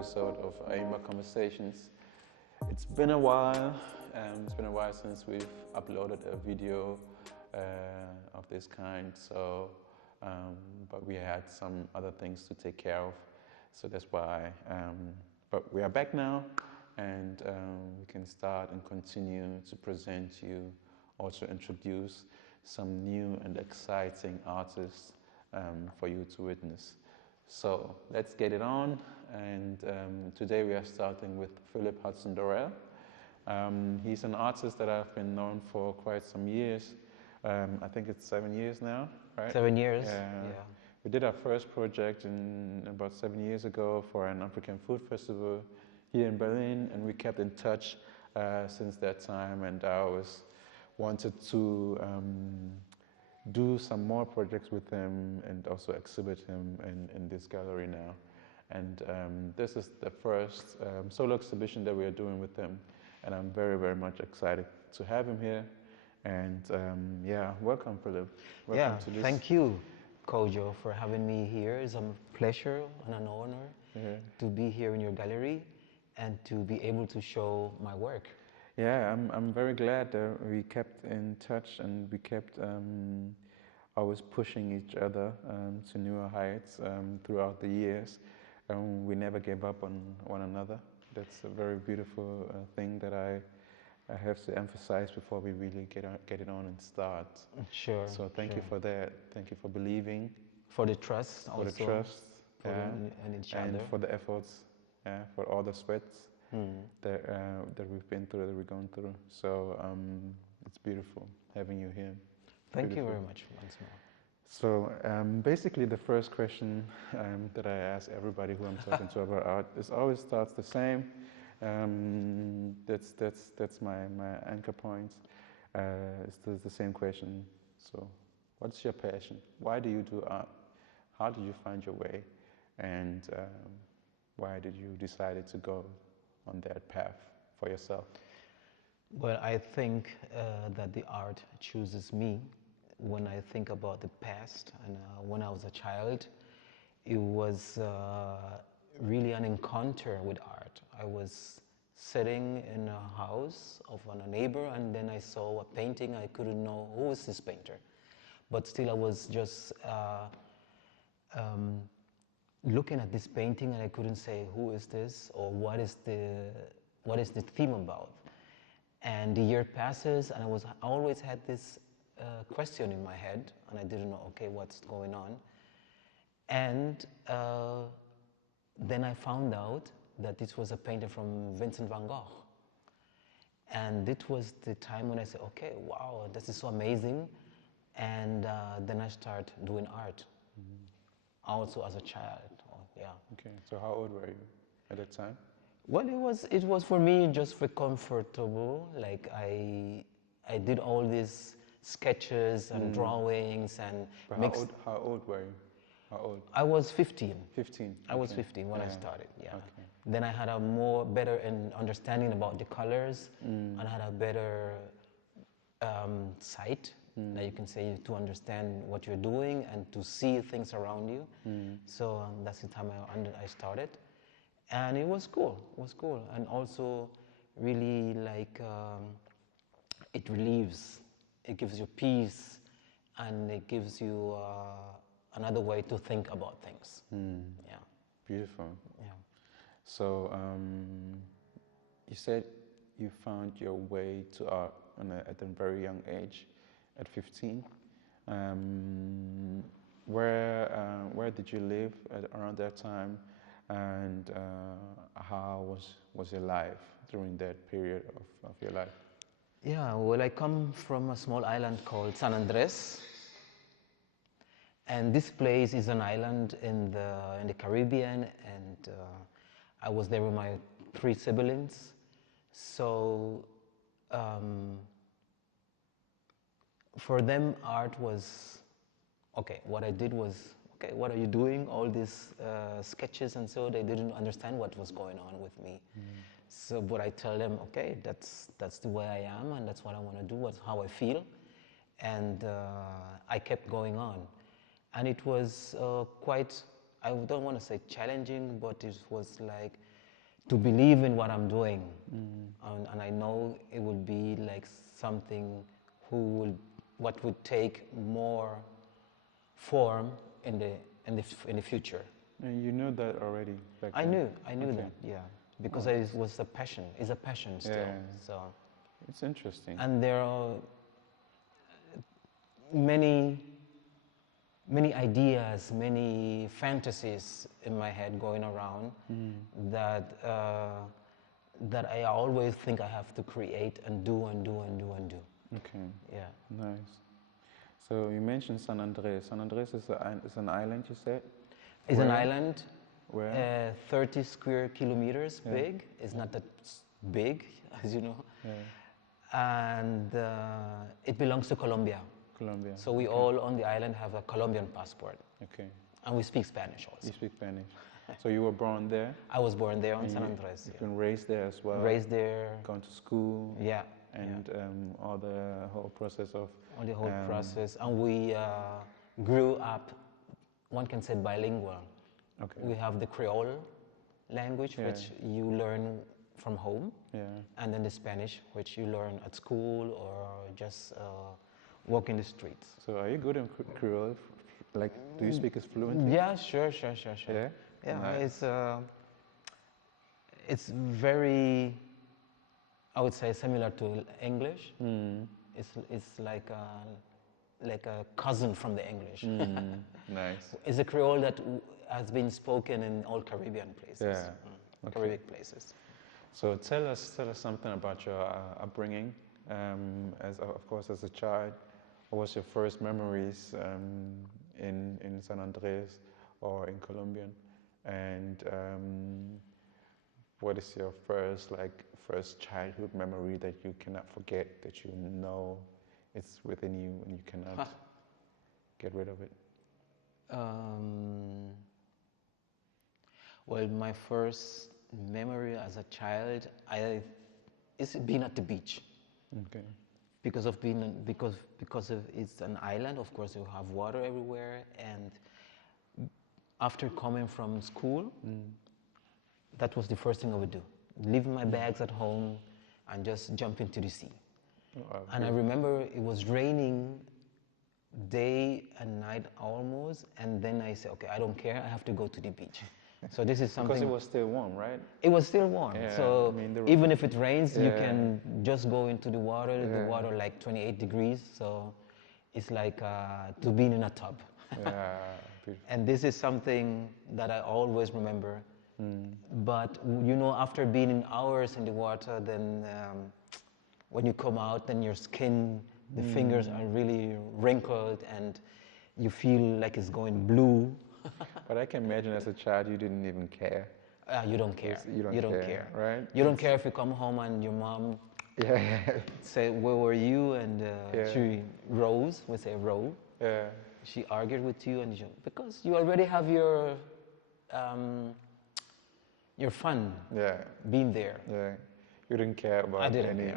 episode of aaimba Conversations. It's been a while. It's been a while since we've uploaded a video of this kind. But we had some other things to take care of, so that's why. But we are back now, and we can start and continue to present you, also introduce some new and exciting artists for you to witness. So let's get it on, and today we are starting with Hudgson Dorrel. He's an artist that I've been known for quite some years. I think it's 7 years now, right? 7 years, yeah. We did our first project about 7 years ago for an African food festival here in Berlin, and we kept in touch since that time, and I always wanted to do some more projects with him and also exhibit him in this gallery now. And this is the first solo exhibition that we are doing with him, and I'm very, very much excited to have him here. And yeah, welcome, Philip. Welcome to this. Thank you, Kojo, for having me here. It's a pleasure and an honor to be here in your gallery and to be able to show my work. Yeah, I'm very glad that we kept in touch and we kept always pushing each other to newer heights throughout the years. We never gave up on one another. That's a very beautiful thing that I have to emphasize before we really get it on and start. Sure. So thank you for that. Thank you for believing. For the trust also. For the trust. And each other. And for the efforts. For all the sweats that we've been through, that we're going through. So it's beautiful having you here. Thank you very much once more. So basically the first question that I ask everybody who I'm talking to about art is always starts the same. That's my anchor point. It's the same question. So what's your passion? Why do you do art? How did you find your way? And why did you decide to go on that path for yourself? Well, I think that the art chooses me. When I think about the past and when I was a child, it was really an encounter with art. I was sitting in a house of a neighbor, and then I saw a painting. I couldn't know who is this painter, but still I was just looking at this painting, and I couldn't say who is this or what is the theme about. And the year passes, and I always had this question in my head, and I didn't know, okay, what's going on. And then I found out that this was a painting from Vincent van Gogh. And it was the time when I said, okay, wow, this is so amazing. And then I started doing art, also as a child. Okay, so how old were you at that time? Well, it was for me just for comfortable. Like I did all these sketches and drawings and mixed. How old were you? How old? I was 15. 15. I was 15 when I started. Yeah. Okay. Then I had a better understanding about the colors, and I had a better sight. That you can say to understand what you're doing and to see things around you. So that's the time I started, and it was cool. It was cool, and also really like it relieves. It gives you peace, and it gives you another way to think about things. Yeah. Beautiful. Yeah. So you said you found your way to art at a very young age. At 15, where did you live around that time, and how was your life during that period of your life? Yeah, well, I come from a small island called San Andres, and this place is an island in the Caribbean, and I was there with my 3 siblings. So. For them, art was, okay, what I did was, okay, what are you doing? All these sketches, and so they didn't understand what was going on with me. So, but I tell them, okay, that's the way I am, and that's what I want to do, that's how I feel. And I kept going on. And it was quite, I don't want to say challenging, but it was like to believe in what I'm doing. And I know it would be like something what would take more form in the future. And you knew that already back I then? knew Okay. that, yeah, because it was a passion. It's a passion still. Yeah. So, It's interesting. and there are many ideas, many fantasies in my head going around that I always think I have to create and do. Okay. Yeah. Nice. So you mentioned San Andres. San Andres is an island, you said? It's Where? an island, Where? 30 square kilometers Yeah. big. It's not that big, as you know. Yeah. And it belongs to Colombia. Colombia. So we all on the island have a Colombian passport. Okay. And we speak Spanish also. You speak Spanish. So you were born there? I was born there on And San Andres. You've been raised there as well? Raised there. Gone to school? Yeah. And all the whole process of... On the whole process. And we grew up, one can say, bilingual. Okay. We have the Creole language, which you learn from home. Yeah. And then the Spanish, which you learn at school or just walk in the streets. So are you good in Creole? Like, do you speak it fluently? Yeah, sure. Yeah? Yeah, Nice. it's very, I would say, similar to English. It's like a cousin from the English. Nice. It's a Creole that has been spoken in all Caribbean places. Yeah. Okay. Caribbean places. So tell us something about your upbringing. Of course, as a child, what was your first memories in San Andres or in Colombian? And what is your first childhood memory that you cannot forget, that you know it's within you and you cannot get rid of it? Well, my first memory as a child is being at the beach. Okay. Because of it's an island, of course you have water everywhere, and after coming from school, that was the first thing I would do. Leave my bags at home and just jump into the sea. And I remember it was raining day and night almost, and then I said, okay, I don't care, I have to go to the beach. So this is something... Because it was still warm, right? It was still warm. Yeah, So I mean, even if it rains, you can just go into the water. Yeah. The water like 28 degrees. So it's like to being in a tub. Yeah, beautiful. And this is something that I always remember. But you know, after being in hours in the water, then when you come out, then your skin, the fingers are really wrinkled, and you feel like it's going blue. But I can imagine as a child you didn't even care. You don't care. You don't care, right? You don't care if you come home and your mom Yeah. say, "Where were you?" And she rose. We say row. Yeah. She argued with you, and because you already have your fun. Yeah. Being there. Yeah. You didn't care about any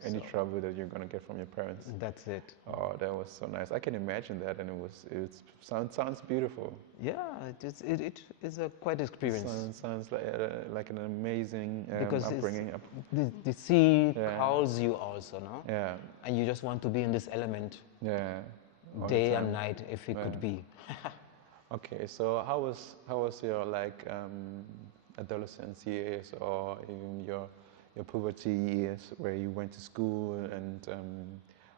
So trouble that you're gonna get from your parents. that's it. Oh, that was so nice. I can imagine that, and it sounds beautiful. Yeah, it is a quite experience. Sounds like an amazing Because upbringing. the sea Yeah. calls you also, no? Yeah. And you just want to be in this element Yeah. All the day time. and night if it could be. Okay, so how was your adolescence years, or even your puberty years, where you went to school and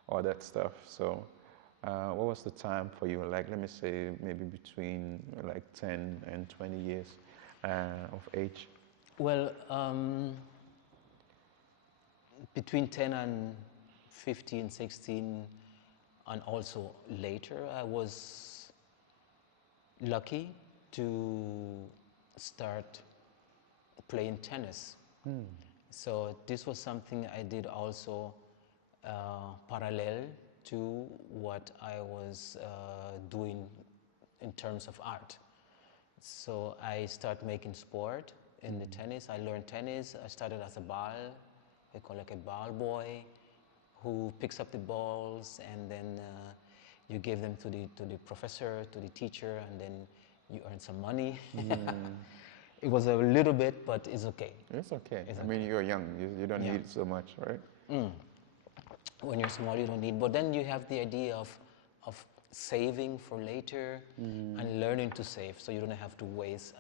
all that stuff? So what was the time for you? Like, let me say maybe between 10 and 20 years of age. Well, between 10 and 15, 16, and also later, I was lucky to start playing tennis. So this was something I did also parallel to what I was doing in terms of art. So I started making sport in the tennis. I learned tennis. I started as a ball, we call like a ball boy, who picks up the balls, and then you give them to the professor, to the teacher, and then you earn some money. It was a little bit, but it's okay. It's okay. It's I mean, you're young. You don't Yeah. need so much, right? When you're small, you don't need. But then you have the idea of saving for later and learning to save, so you don't have to waste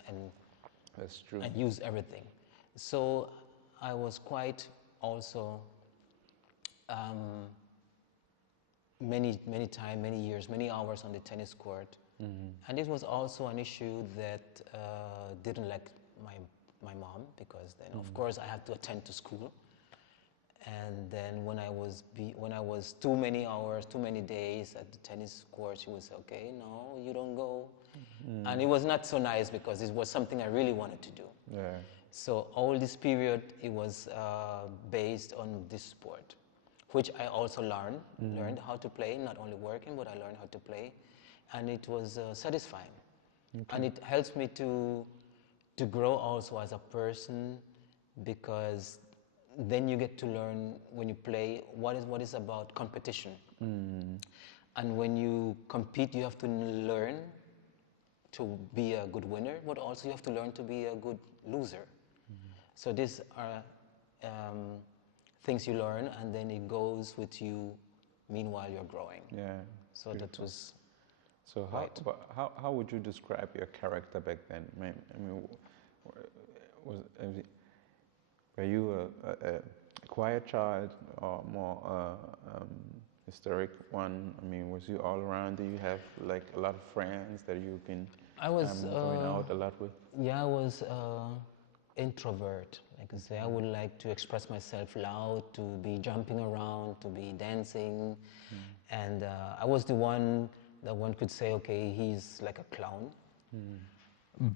That's true. and use everything. So I was quite also many years, many hours on the tennis court, and this was also an issue that didn't like my mom, because then of course I had to attend to school, and then when I was too many hours, too many days at the tennis court, she would say, okay, no, you don't go, and it was not so nice because it was something I really wanted to do. Yeah. So all this period, it was based on this sport, which I also learned how to play, not only working, but I learned how to play, and it was satisfying. And it helps me to grow also as a person, because then you get to learn when you play what is about competition. And when you compete, you have to learn to be a good winner, but also you have to learn to be a good loser. So these are things you learn, and then it goes with you meanwhile you're growing. Yeah. So that was So how would you describe your character back then? I mean, were you a quiet child or more hysteric one? I mean, was you all around? Do you have like a lot of friends that you've been going out a lot with? Yeah, I was introvert. Like I say, I would like to express myself loud, to be jumping around, to be dancing, and I was the one that one could say, okay, he's like a clown.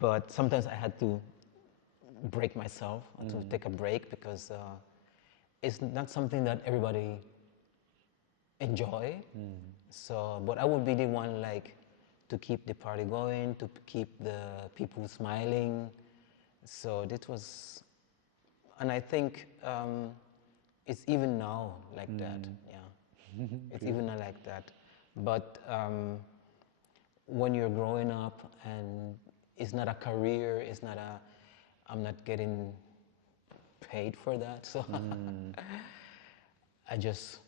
But sometimes I had to break myself, to take a break, because it's not something that everybody enjoy. So, but I would be the one like to keep the party going, to keep the people smiling. So this was, and I think it's even now like that. Yeah, it's even now like that. But when you're growing up and it's not a career, it's not a, I'm not getting paid for that, so I just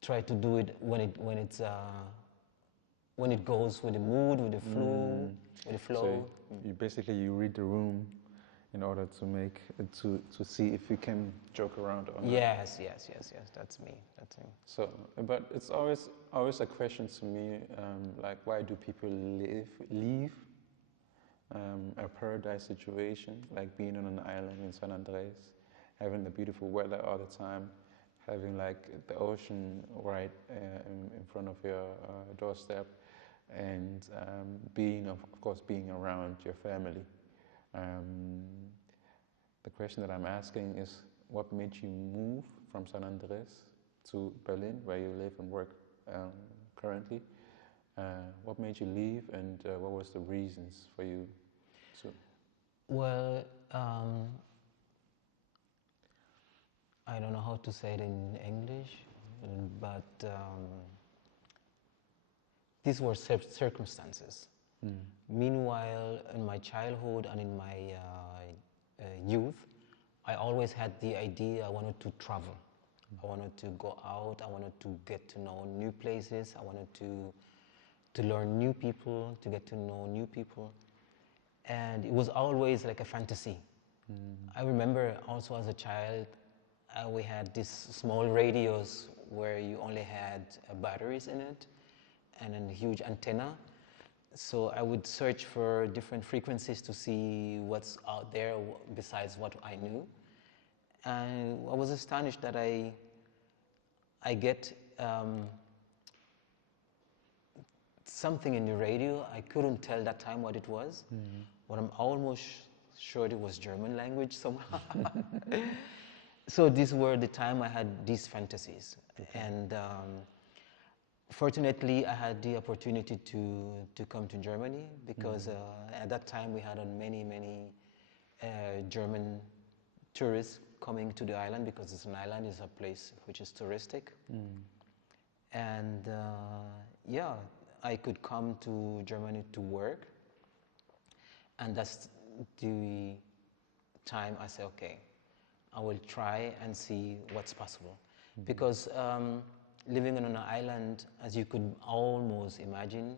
try to do it when it goes with the mood, with the flow, with the flow. So you basically you read the room in order to make to see if you can joke around or not. Yes, that's me. So, but it's always a question to me, like why do people leave a paradise situation, like being on an island in San Andres, having the beautiful weather all the time, having like the ocean right in front of your doorstep, and being, of course, being around your family. The question that I'm asking is, what made you move from San Andres to Berlin, where you live and work currently? What made you leave, and what was the reasons for you to? Well, I don't know how to say it in English, but these were circumstances. Meanwhile, in my childhood and in my youth, I always had the idea I wanted to travel. I wanted to go out, I wanted to get to know new places, I wanted to learn new people, to get to know new people. And it was always like a fantasy. I remember also as a child, we had these small radios where you only had batteries in it and a huge antenna. So I would search for different frequencies to see what's out there besides what I knew. And I was astonished that I get something in the radio. I couldn't tell that time what it was, but I'm almost sure it was German language somehow. So these were the time I had these fantasies. And fortunately, I had the opportunity to come to Germany, because at that time we had many German tourists coming to the island, because it's an island, it's a place which is touristic. And yeah, I could come to Germany to work, and the time I say, okay, I will try and see what's possible. Because living on an island, as you could almost imagine,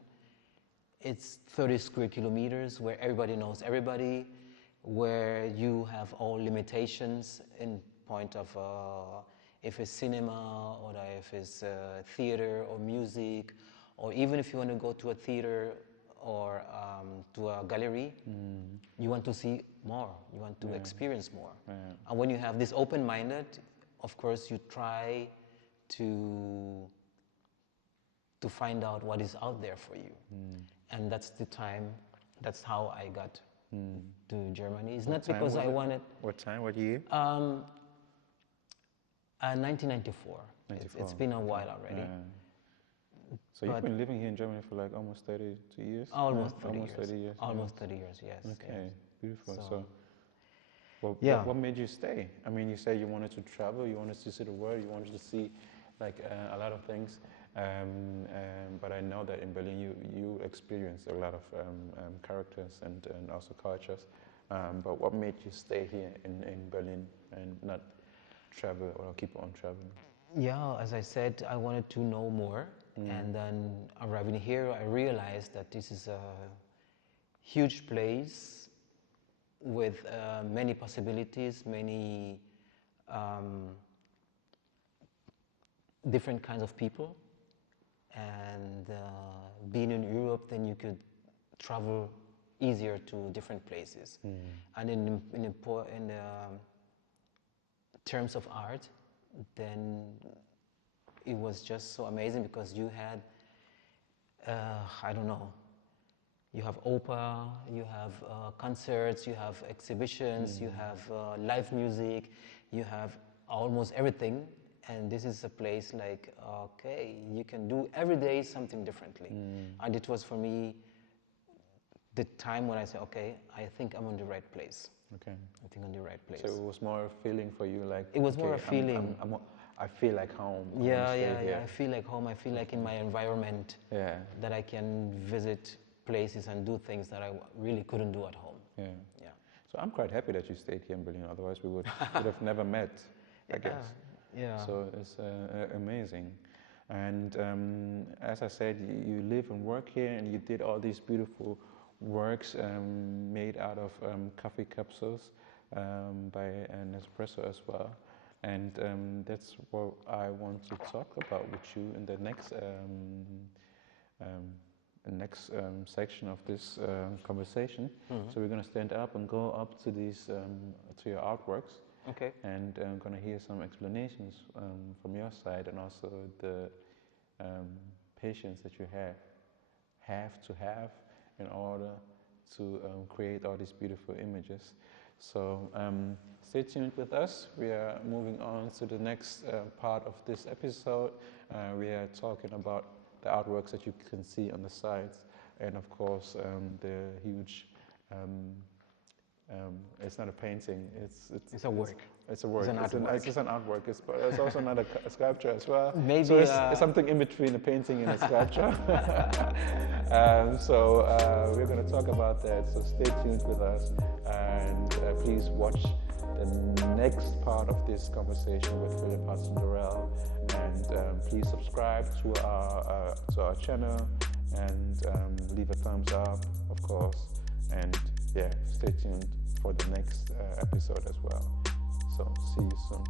it's 30 square kilometers where everybody knows everybody, where you have all limitations in point of if it's cinema or if it's theater or music, or even if you want to go to a theater or to a gallery, you want to see more, you want to experience more. And when you have this open-minded, of course you try to find out what is out there for you. And that's the time, that's how I got to Germany. It's not because I wanted... What time, what year? 1994. It's been a while already. So you've been living here in Germany for like almost 32 years? Almost 30 almost years. 30 years. Almost 30 years, yes. Okay, yes. beautiful. So, what made you stay? I mean, you said you wanted to travel, you wanted to see the world, you wanted to see like a lot of things. But I know that in Berlin you experienced a lot of characters and also cultures. But what made you stay here in Berlin and not travel or keep on traveling? Yeah, as I said, I wanted to know more. And then arriving here, I realized that this is a huge place with many possibilities, many different kinds of people. And being in Europe, then you could travel easier to different places. And in terms of art, then it was just so amazing because you had, I don't know, you have opera, you have concerts, you have exhibitions, you have live music, you have almost everything. And this is a place like, okay, you can do every day something differently. And it was for me the time when I said, okay, I think I'm in the right place. Okay. I think I'm in the right place. So it was more a feeling for you, like it was more a feeling. I feel like home. Yeah. I feel like home. I feel like in my environment. Yeah. That I can visit places and do things that I really couldn't do at home. Yeah. So I'm quite happy that you stayed here in Berlin. Otherwise, we would have never met, I guess. Yeah. So it's amazing. And as I said, you live and work here, and you did all these beautiful works made out of coffee capsules by Nespresso as well. And that's what I want to talk about with you in the next section of this conversation. So we're going to stand up and go up to these to your artworks. Okay. And I'm going to hear some explanations from your side, and also the patience that you have to have in order to create all these beautiful images. So stay tuned with us. We are moving on to the next part of this episode. We are talking about the artworks that you can see on the sides, and of course the huge it's not a painting. It's a work. It's a work. It's an artwork. But it's also not a sculpture as well. Maybe so it's something in between a painting and a sculpture. We're going to talk about that. So stay tuned with us, and please watch the next part of this conversation with Hudgson Dorrel. And please subscribe to our channel and leave a thumbs up, of course. And stay tuned for the next episode as well. So see you soon.